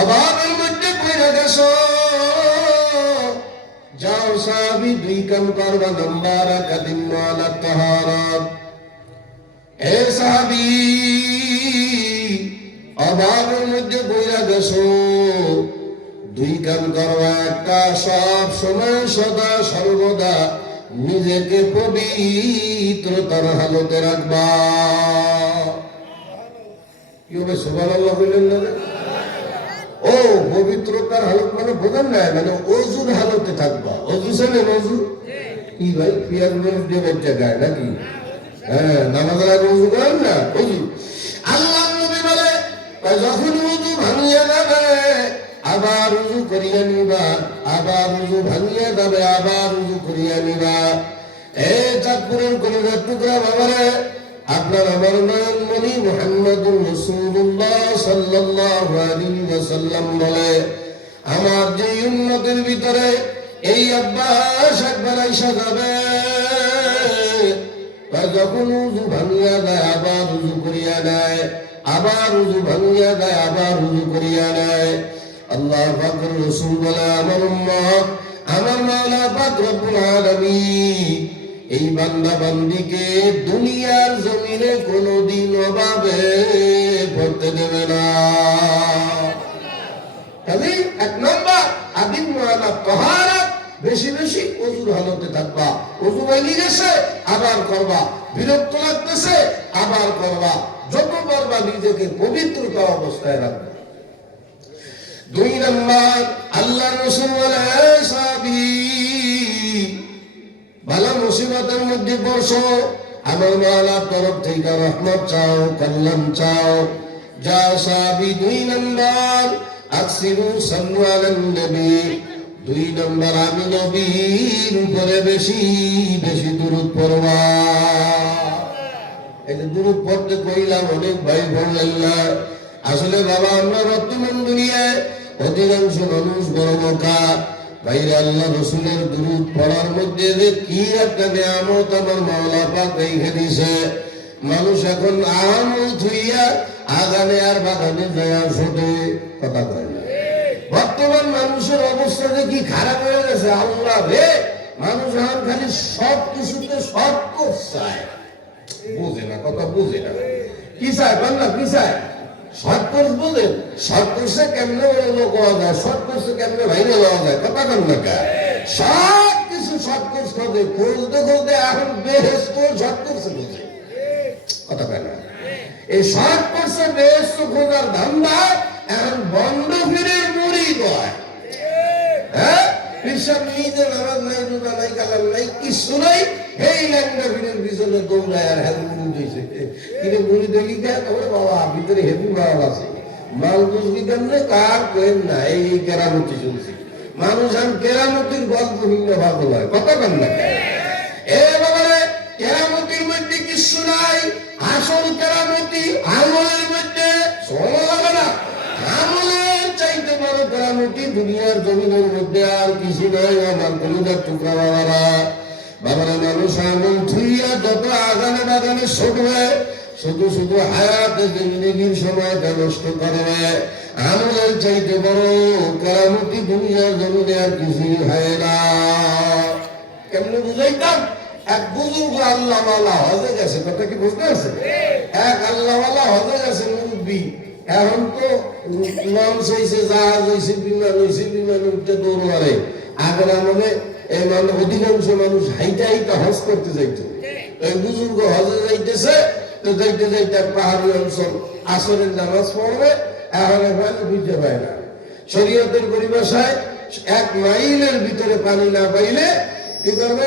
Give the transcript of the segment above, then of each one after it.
অভাবের মধ্যে পড়ে গেছো, যাও সাহাবী 2 কাম করবা, নাম্বার কাদিম আলা তাহারাত। হে সাহাবী, অভাবের মধ্যে পড়ে গেছো, 2 কাম করবা। একটা, সব সময় সদা সর্বদা নিজেকে পবিত্রতার হালতে রাখবা। কি হবে? সুবহানাল্লাহ বললেন না? ও পবিত্রতার হালত মানে বোঝেন না, মানে অজুর হালতে থাকবা। অজু ছেলে অজু কি ভাই, পিয়াজ মরিচ দিয়ে বেঁচে গায় নাকি? হ্যাঁ, নামাজের আগে অজু করেন না? অজু আল্লাহ নবী বলে যখন অজু ভাঙিয়ে যাবে আবার উজু করিয়া নিবা, আবার উজু ভাঙিয়া যাবে আবার উজু করিয়া নিবা। এ চাঁদপুরের কলিজার টুকরা বাবারে, আপনার আমার নয়নমণি মুহাম্মদুর রাসূলুল্লাহ সাল্লাল্লাহু আলাইহি ওয়াসাল্লাম বলে, আমার যে উম্মতের ভিতরে এই অভ্যাস একবার আইসা যাবে, যখন উজু ভাঙিয়া দেয় আবার উজু করিয়া নেয়, আবার উজু ভাঙিয়া দেয় আবার উজু করিয়া নেয়। আল্লাহ পাকের রাসূল বলে, আমার উম্মত, আমার মাওলা পাক রব্বুল আলামিন এই বান্দা বান্দিকে দুনিয়ার জমিনে কোনোদিন অভাবে পড়তে দেবে না। তাহলে 1 নম্বর আদিম আলা তাহারাত, বেশি বেশি ওযুর হালতে থাকবা। ওযু হয়ে গেছে আবার করবা, বিরক্ত লাগতেছে আবার করবা, যত পারবা নিজেকে পবিত্রতা অবস্থায় রাখবা। 2 নম্বর, আল্লাহ রাসূল বলে, সাহাবী বালা মুসিবতের মধ্যে পড়ছো, আমার মাওলার তরফ থেকে রহমত চাও, কল্যাণ চাও, যাও সাহাবী 2 নম্বর আকসিরু সাল্লু আলান নবী। 2 নম্বর, আমি নবীর উপরে বেশি বেশি দুরূদ পড়বা। এই যে দুরূদ পড়তে কইলাম, অনেক ভাই বললেন না। আসলে বাবা, আমরা বর্তমান দুনিয়ায় অধিকাংশ মানুষ বড় মোটা বাইরে আল্লাহ রসুলের দুরূদ পড়ার মধ্যে যে কি একটা নিয়ামত আমার মাওলা পাক রেখে দিয়েছে। মানুষ এখন আমল থুইয়া আগানে আর বাগানে যায় ছোটে কথা কয় না। বর্তমান মানুষের অবস্থা যে কি খারাপ হয়ে গেছে, আল্লাহ রে! মানুষ এখন খালি সব কিছুতে সব চায়, বুঝে না, কথা বুঝে না। কি চায় বাংলা, কি চায়? শর্ট কোর্স বলেন, শর্ট কোর্সে কেমনে লোক হওয়া যায়, শর্ট কোর্সে কেমনে ভাইরে হওয়া যায়, কথা কেন না? সব কিছু শর্ট কোর্স খোঁজে, খুঁজতে খুঁজতে এখন বেহেস্ত শর্ট কোর্সে খোঁজে, কথা কেন? এই শর্ট কোর্সে বেহেস্ত খোঁজার ধান্দা এখন বন্ধ ফিরে মুড়ি দেয়। হ্যাঁ, বিশ্বাস নিজে নামাজ নাই, রোজা নাই, কালাম নাই, কিছু নাই, এই ল্যাংটা ফিরের পিছনে দৌড়ায় আর হ্যাঁ মুড়ি দিয়েছে। কিন্তু মুড়ি দেখি দেয়, তবে বাবা ভিতরে হেভি মাল আছে, মাল বুঝবি কেমনে কার কেন না। এই কেরামতি শুনছি, মানুষ এখন কেরামতির গল্প হিন্দু ভালো হয়, কথা কেন না? এ বাবা, কেরামতির মধ্যে কিছু নাই, আসল কেরামতি আমলের মধ্যে। শোনা লাগে না? আমলের চাইতে বড় কেরামতি দুনিয়ার জমিনের মধ্যে আর কিছু নাই। আমার কলিজার টুকরা বাবারা, বাবারা, মানুষ আমল থুইয়া যত আগানে বাগানে ছুটবে, শুধু শুধু হায়াতে জিন্দেগির সময়টা নষ্ট করবে। আমলের চাইতে বড় কেরামতি দুনিয়ার জমিনে আর কিছুই হয় না। কেমনে বুঝাইতাম? এক বুজুর্গ আল্লাহওয়ালা হজে গেছে, কথা কি বুঝতে আছে? এক আল্লাহওয়ালা হজে গেছে মুরব্বী, এখন তো লঞ্চ হয়েছে, জাহাজ হয়েছে, বিমান হয়েছে, বিমান উঠতে দৌড় মারে। আগের আমলে এই মানে অধিকাংশ মানুষ হাইটা হাইটা হজ করতে যাইতো। এই বুজুর্গ হজে যাইতেছে, তো যাইতে যাইতে পাহাড়ি অঞ্চল, আসরের নামাজ পড়বে, এখন পানি বুঝতে পায় না। শরীয়তের পরিভাষায় 1 মাইলের ভিতরে পানি না পাইলে কি করবে?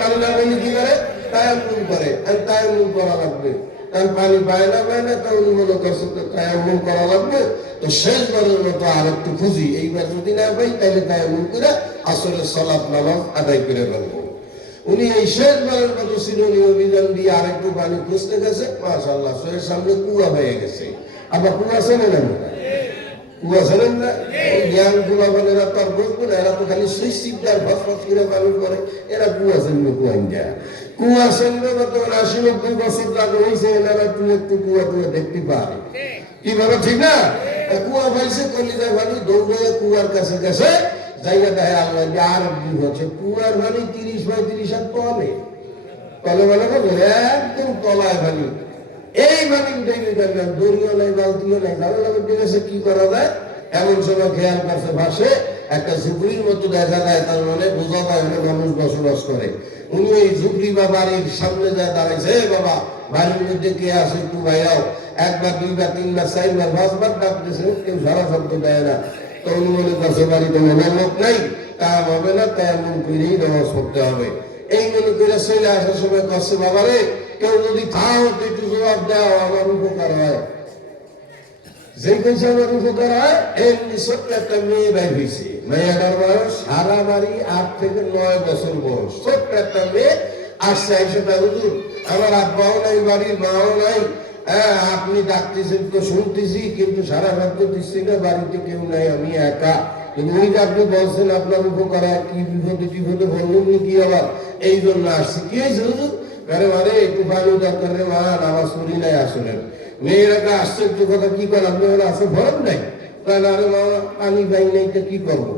পানি না পাইলে কি করে? তায়াম্মুম করে, আর তায়াম্মুম করা লাগবে। কারণ পানি পায় না তখন মনে করছে তো তায়াম্মুম করা লাগবে, তো শেষবারের মতো আর একটু খুঁজি, এইবার যদি না পাই তাহলে তায়াম্মুম করে আসরের সালাত নামাজ আদায় করে ফেলবো। উনি এই শেষবারের মতো চিরুনি অভিযান দিয়ে আরেকটু পানি খুঁজতে গেছে, মাশাআল্লাহ চোখের সামনে কুয়া হয়ে গেছে। আবার কুয়া চেনেন না? কুয়া চেনেন না? জ্ঞান কুয়া বলে এরা তো আর বুঝবো না, এরা তো খালি সুইচিপদার ফসফস করে পালন করে, এরা কুয়া চেনবে কুয়া ইন্ডিয়া। কুয়া চেনবে কত 80-90 বছর আগে হয়েছে, এনারা একটু কুয়া টুয়া দেখতে পারে। কি বলো ঠিক না? কুয়া পাইছে কলিজার পানি দৌড়ে কুয়ার কাছে গেছে জায়গা দেয় আল্লাহ আর কি হচ্ছে কুয়ার পানি 30-35 হাত তলে তলে বলে একদম তলায় পানি এই পানি দড়িও নাই বালতিও নাই গেছে কি করা যায় এমন সময় খেয়াল কাছে ভাসে একটা ঝুপড়ির মতো দেখা যায় তার মানে বোঝা যায় মানুষ বসবাস করে উনি ওই ঝুপড়ি বা বাড়ির সামনে যায় দাঁড়াইছে বাবা বাড়ির মধ্যে কে আসে একটু বাইরাও একবার 2বার 3বার 4বার 5বার ডাকতেছে কেউ সারা শব্দ দেয় না তো উনি মনে করছে বাড়িতে মনের লোক নাই তা হবে না তাই এমন করেই নামাজ পড়তে হবে এই মনে করে চলে আসার সময় করছে বাবা রে কেউ যদি খাও তো একটু জবাব দাও আমার উপকার হয় যে কইছে আমার উপকার হয় এমনি ছোট্ট একটা মেয়ে বাইর হয়েছে মেয়েটার বয়স সারা বাড়ি 8 থেকে 9 বছর বয়স ছোট্ট একটা মেয়ে আসছে আইসা হুজুর আমার আব্বাও নাই বাড়ির মাও নাই আপনি ডাকতেছেন তো শুনতেছি কিন্তু সারা রাত তো দিচ্ছি না বাড়িতে কেউ নাই আমি একা কিন্তু ওই যে আপনি বলছেন আপনার উপকার হয় কি বিপদে বললেন কি আবার এই জন্য আসছি কি হয়েছে হুজুর আরে মানে একটু পানি দরকার রে মা নামাজ পড়ি নাই আসলে মেয়েরাকে আশ্চর্য কথা কি করে আপনি ওরা আসে ভরণ নাই তাহলে আরে মামা পানি পাই নাই তো কি করবো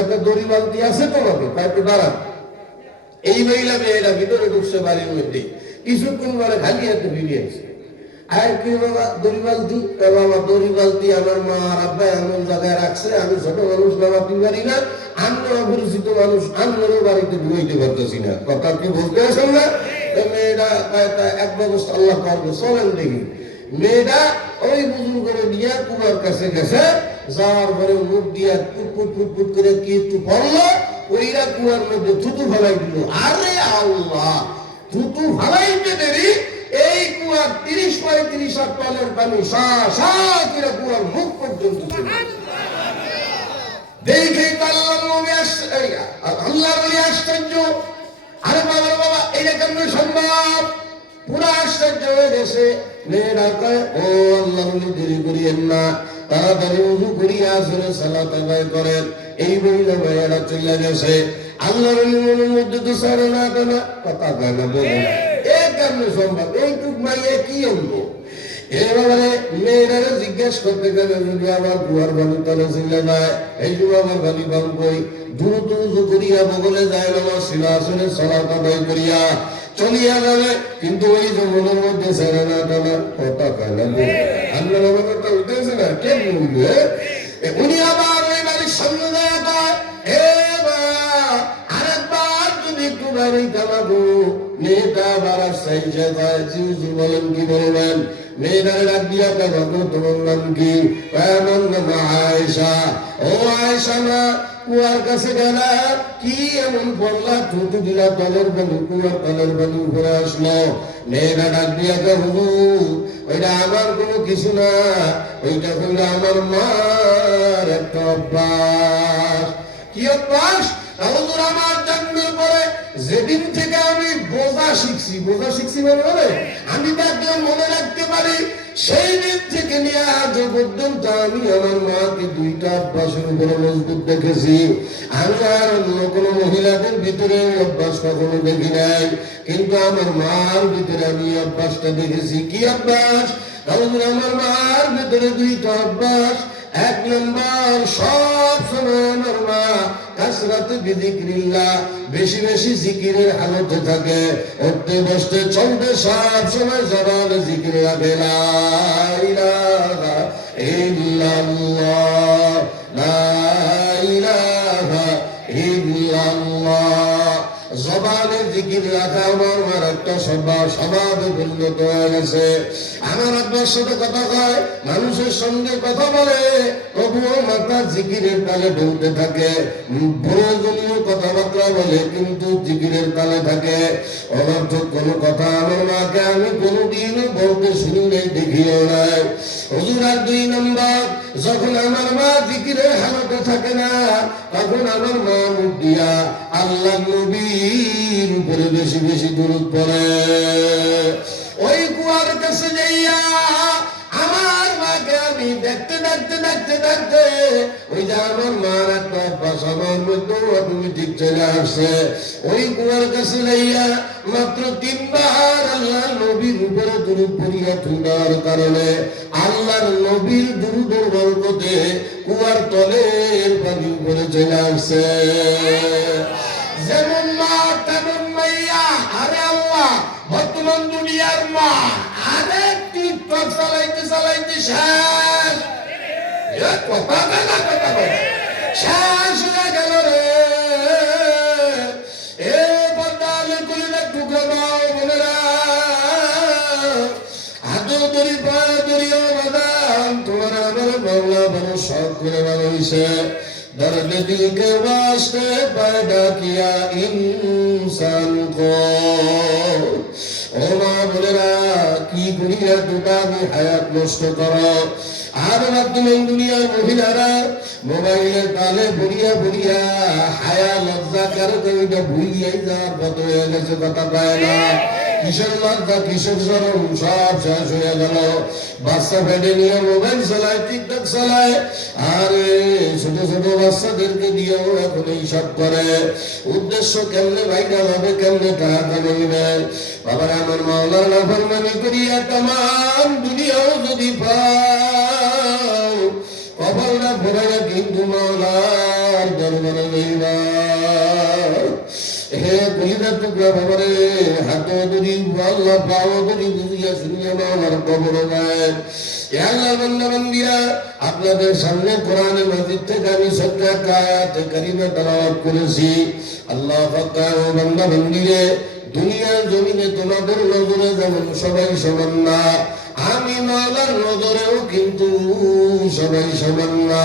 একটা দড়ি বালতি আছে তোমাকে তাইতে দাঁড়ান এই মহিলা মেয়েরা ভিতরে ঢুকছে বাড়ির মধ্যে কিছুক্ষণ পরে খালি হাতে ফিরে আসছে আর কি বাবা দড়ি বালতি বাবা দড়ি বালতি আমার মা আর আব্বা এমন জায়গায় রাখছে আমি ছোট মানুষ নামাতে পারি না আমি অপরিচিত মানুষ আমরাও বাড়িতে ঢুকাইতে পারতেছি না কথা কি বলতে আসেন না মেয়েটা এক ব্যবস্থা আল্লাহ করবে চলেন দেখি মেয়েটা ওই বুজুর করে নিয়ে কুমার কাছে গেছে যাওয়ার পরে মুখ দিয়ে ফুট করে কি একটু পড়লো ওইরা কুয়ার মধ্যে থুতু ফেলাই দিল আরে আল্লাহ থুতু ফেলাইতে দেরি এই কুয়ার 30-35 হাত তলের পানি কুয়ার মুখ পর্যন্ত দেখে আল্লাহ আশ্চর্য আরে বাবা এটা কেমন সম্ভব পুরা আশ্চর্য হয়ে গেছে মেয়েরা কয় ও আল্লাহ দেরি করিয়েন না তাড়াতাড়ি উযু করিয়া আসলে সালাত আদায় করেন এই মহিলা মেয়েরা চলে গেছে আল্লাহর মনের মধ্যে তো সারে না কেনা কথা কয় না বলে এ কেমন সম্ভব এইটুক মাইয়ে কি আনবো এবারে মেয়েরা জিজ্ঞেস করতে গেলে যদি আবার কুয়ার বাড়ি তলে চলে যায় এই যুগ আমার বাড়ি বান কই দ্রুত উযু করিয়া বগলে যায় নামাজ শিলা আসলে সালাত আদায় করিয়া চলিয়া যাবে কিন্তু ওই যে মনের মধ্যে সারে না কেনা কথা কয় না আল্লাহর মনটা উঠেছে না কেন বলবে উনি আবার ওই বাড়ির সামনে যায় কয় হে মা আরেকবার যদি একটু গাড়ি চালাবো মেয়েটা আবার সাইজে যায় জিউজু বলেন কি বলবেন মেয়েটার ডাক দিয়া কেন তোমার নাম কি এমন নাম আয়েশা ও আয়েশা না কুয়ার কাছে গেলা কি এমন বললা থুতু দিলা তলের বালু কুয়ার তলের বালু উপরে আসলো মেয়েরা ডাক দিয়া হুজুর ওইটা আমার কোনো কিছু না ওইটা কইলা আমার মার একটা অভ্যাস কি অভ্যাস হুজুর আমার জন্মের পরে যেদিন থেকে আমি বোঝা শিখছি মানে আমি তাকে মনে রাখতে পারি সেই দিন থেকে নিয়ে আজ পর্যন্ত আমি আমার মাকে 2টা অভ্যাসের উপরে মজবুত দেখেছি আমি আর অন্য কোনো মহিলাদের ভিতরে অভ্যাস কখনো দেখি নাই কিন্তু আমার মার ভিতরে আমি অভ্যাসটা দেখেছি কি অভ্যাস আমার মার ভিতরে 2টা অভ্যাস এক নম্বর সব সময় আমার মা কাসরাতে বিযিকরিল্লাহ বেশি বেশি জিকিরের হালতে থাকে উঠতে বসতে চলতে সব সময় জবানে জিকির রাখে লা ইলাহা ইল্লাল্লাহ লা ইলাহা ইল্লাল্লাহ জবানে জিকির রাখা আমার একটা স্বভাবে পরিণত হয়ে গেছে আমার আব্বার সাথে কথা কয় মানুষের সঙ্গে কথা বলে তবুও মাথা জিকিরের তালে ঢুকতে থাকে প্রয়োজনীয় কথাবার্তা বলে কিন্তু জিকিরের তালে থাকে অনর্থক কোনো কথা আমার মাকে আমি কোনোদিনও বলতে শুনি নাই দেখিও নাই হুজুর আর 2 নম্বর যখন আমার মা জিকিরের হালতে থাকে না তখন আমার মা মুখ দিয়া আল্লাহ নবীর উপরে বেশি বেশি দরুদ পড়ে ওই কুয়ার কাছে যাইয়া আমার মা মাকে আমি দেখতে দেখতে দেখতে দেখতে ওই যে আমার মার একটা অভ্যাস আমার মধ্যে অটোমেটিক চলে আসছে। ওই কুয়ার কাছে যাইয়া মাত্র 3 বার আল্লাহ নবীর উপরে দুরূদ পড়িয়া দেওয়ার কারণে আল্লাহর নবীর দুরূদের বরকতে কুয়ার তলের পানি উপরে চলে আসছে। যেমন মা তেমন মাইয়া। আরে আল্লাহ, বর্তমান দুনিয়ার মা আরে টিকটক চালাইতে চালাইতে শেষ, কথা শেষ হয়ে গেল রে। এ বদালে কলিলে টুকরো দাও বোনেরা, হাতে ধরি পায়ে ধরিও বাদাম, তোমার আমার মাওলা বড় শখ করে বানাইছে। दर्द दिल के वास्ते पैदा किया इंसान को। ও মা বোনেরা, কি দুনিয়া দুটামি হায়াত নষ্ট করো। আর বর্তমান দুনিয়ার মহিলারা মোবাইলের তালে ভরিয়া ভরিয়া হায়া লজ্জা কারো ওইটা ভুলিয়াই যাওয়ার মতো হয়ে গেছে, কথা পায় না। কিসের লজ্জা কিসের শরম সব শেষ হয়ে গেল। বাচ্চা পেটে নিয়ে মোবাইল চালায়, টিকটক চালায়, আর ছোট ছোট বাচ্চাদেরকে দিয়েও এখন এইসব করে। উদ্দেশ্য কেমনে ভাইরাল হবে, কেমনে টাকা কামাইবে। বাবা আমার মাওলার নাফরমানি করিয়া তামাম দুনিয়াও যদি পাও, কপালটা ভরাইয়া কিন্তু মাওলার দরবারে যাইবা। হে কলিজার টুকরা বাবারে, হাতে ধরি আল্লাহ পাও ধরি বুঝিয়া শুনিয়া মাওলার কবরে যায়। আল্লাহ বান্দা বান্দিরা, আপনাদের সামনে কোরআনের মাজিদ থেকে আমি ছোট্ট একটা আয়াত কারিমা তেলাওয়াত করেছি। আল্লাহ পাক ও বান্দা বান্দিরে, দুনিয়ার জমিনে তোমাদের নজরে যেমন সবাই সমান না, আমি মাওলার নজরেও কিন্তু সবাই সমান না।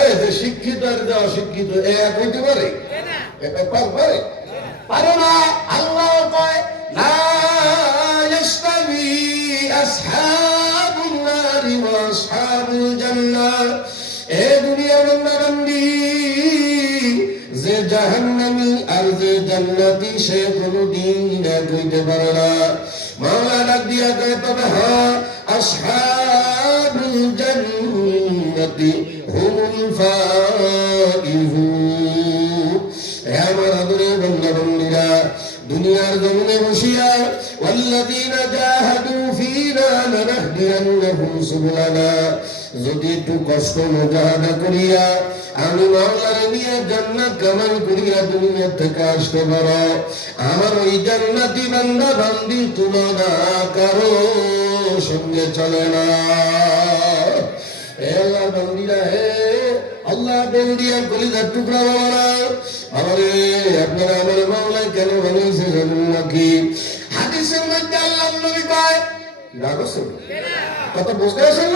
এই যে শিক্ষিত আর যে অশিক্ষিত এক হইতে পারে? পারে পারে না। আল্লাহ কয় লা ইয়াসতাবি আসহাবুন নারি ওয়া আসহাবুল জান্নাহ। এ দুনিয়ার বান্দা বান্দি, যে জাহান্নামী আর যে জান্নাতি সে কোনদিন এক হইতে পারে না। মাওলা ডাক দিয়া কয়, তবে হ্যাঁ, আসহাবুল জান্নাতি হুমুল ফাইজুন। হে আমার আদরের বান্দা বান্দীরা, দুনিয়ার জমিনে বসিয়া ওয়াল্লাযীনা জাহাদু ফীনা লানাহদিয়ান্নাহুম সুবুলানা, যদি একটু কষ্ট মুজাহাদা করিয়া আমি মাওলার নিয়ে জান্নাত কামাই করিয়া দুনিয়া থেকে আসতে পারো, আমার ওই জান্নাতি বান্দা বান্দির তুলনা কারো সঙ্গে চলে না। আল্লাহ বান্দিরা, হে আল্লাহ বান্দিয়া কলিজার টুকরা বাবারা, আমারে আপনারা আমার মাওলা কেন বানিয়েছে জানেন নাকি? হাদিসের মধ্যে আল্লাহ নবী কয়, কথা বুঝতে আসেন?